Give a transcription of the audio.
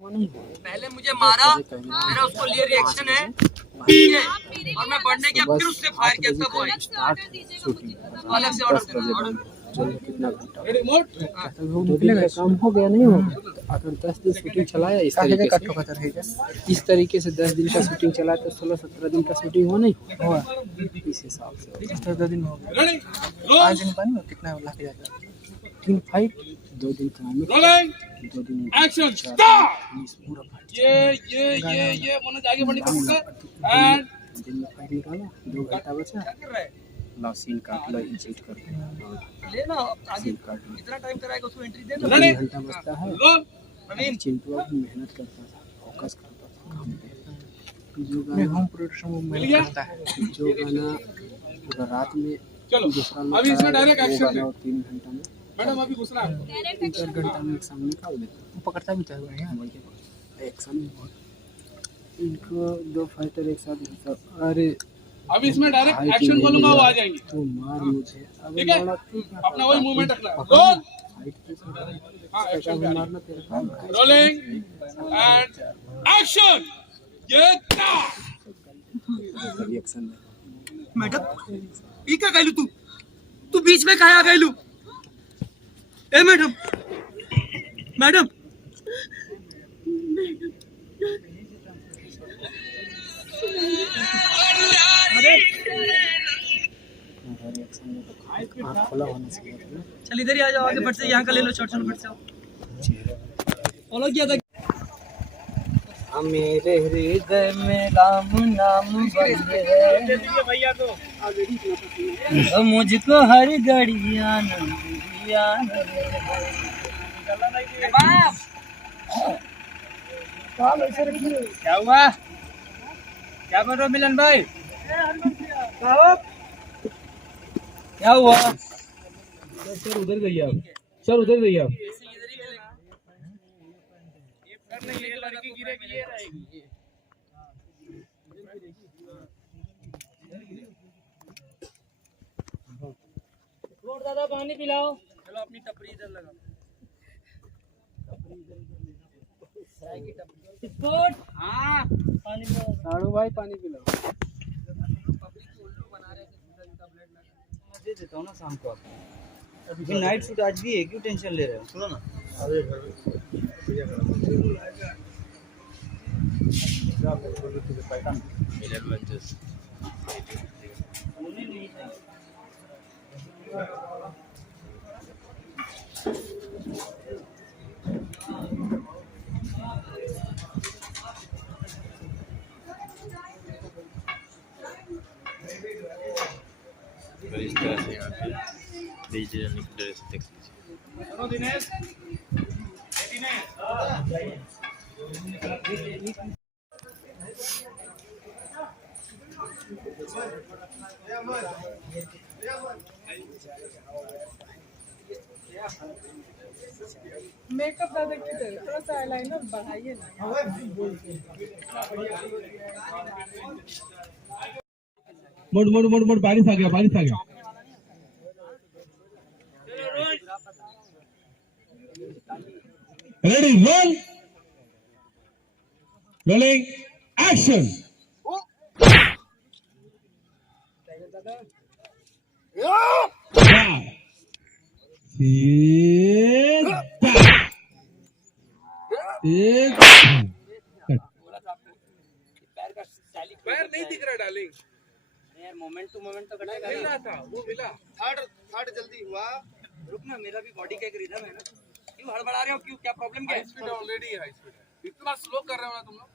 पहले मुझे मारा, मेरा उसको लिए रिएक्शन है, ठीक है, और मैं बढ़ने के फिर उससे फायर किया तब वो आई। अलग से ऑर्डर कितना घंटा काम हो गया नहीं हो। अगर 10 दिन शूटिंग चलाया इस तरीके से 10 दिन का शूटिंग चलाया तो 16-17 दिन का शूटिंग हो नहीं हुआ इस हिसाब से 2 दिन हो गए। 5 दिन पानी में कितना लग जाता है? 3 फाइट 2 दिन क्लाइमेक्स 2 दिन एक्शन पूरा ये मनोज आगे बढ़ने का एंड दिन में फाइट निकाला 2 घंटा बचा ला सीन काट ला इंसर्ट कर लेना आगे कितना टाइम कराएगा उसको एंट्री देना। 2 घंटा बचता है। नवीन चिंटू अब मेहनत करता था, फोकस करता था काम पे। जो मैं गाना होम प्रोडक्शन में मेहनत करता है। जो गाना पूरा रात में चलो दूसरा अभी इसमें डायरेक्ट एक्शन है। 3 घंटा में मैडम अभी घुसना है 3-4 घंटा में एक सामने निकाल देता वो पकड़ता भी था बढ़िया। एक्शन में बहुत इनको 2 फाइटर एक साथ अरे अभी इसमें डायरेक्ट एक्शन बोलूंगा वो आ जाएंगे। तू मार मुझे ठीक है अपना वही मूवमेंट रखना है। रोल फाइट हाँ एक्शन मारना तेरे काम रोलिंग एंड एक्शन ये रिएक्शन में मैडम ये क्या कहलू तू बीच में कहा गयलू? ए मैडम मैडम खुला होना चाहिए था। चल इधर ही आ जाओ, आगे फट से यहाँ का ले लो, शॉर्ट फट से फॉलो किया था। मेरे हृदय में राम नाम बंदे है, मुझको हर घड़ी आनंद क्या हुआ? क्या बोल रहे हो मिलन भाई? क्या हुआ? सर उधर जाइए आप, सर उधर जाइए आप। दादा पानी पिलाओ। चलो अपनी टपरी इधर लगा। स्पोर्ट हाँ पानी पिलाओ। साड़ू भाई पानी पिलाओ। दे देता हूँ ना शाम को। अभी नाइट शूट आज भी है, क्यों टेंशन ले रहे हो? सुनो ना इस तरह से यहाँ पे डिजिटल निकल टेक्स्ट दिनेश मेकअप ज्यादा क्यों करे? थोड़ा सा आईलाइनर बढ़ाइए ना। मोड़ बारिश आ गया रेडी रोल रोलिंग एक्शन पैर नहीं दिख रहा डार्लिंग। यार मोमेंट टू मोमेंट तो कटेगा मिल रहा था वो मिला। थर्ड जल्दी हुआ। रुक ना, मेरा भी बॉडी का एक रिदम है ना। क्यों हड़बड़ा रहे हो? क्यों क्या प्रॉब्लम क्या है? High speed already high speed है। इतना स्लो कर रहे हो ना तुम लोग।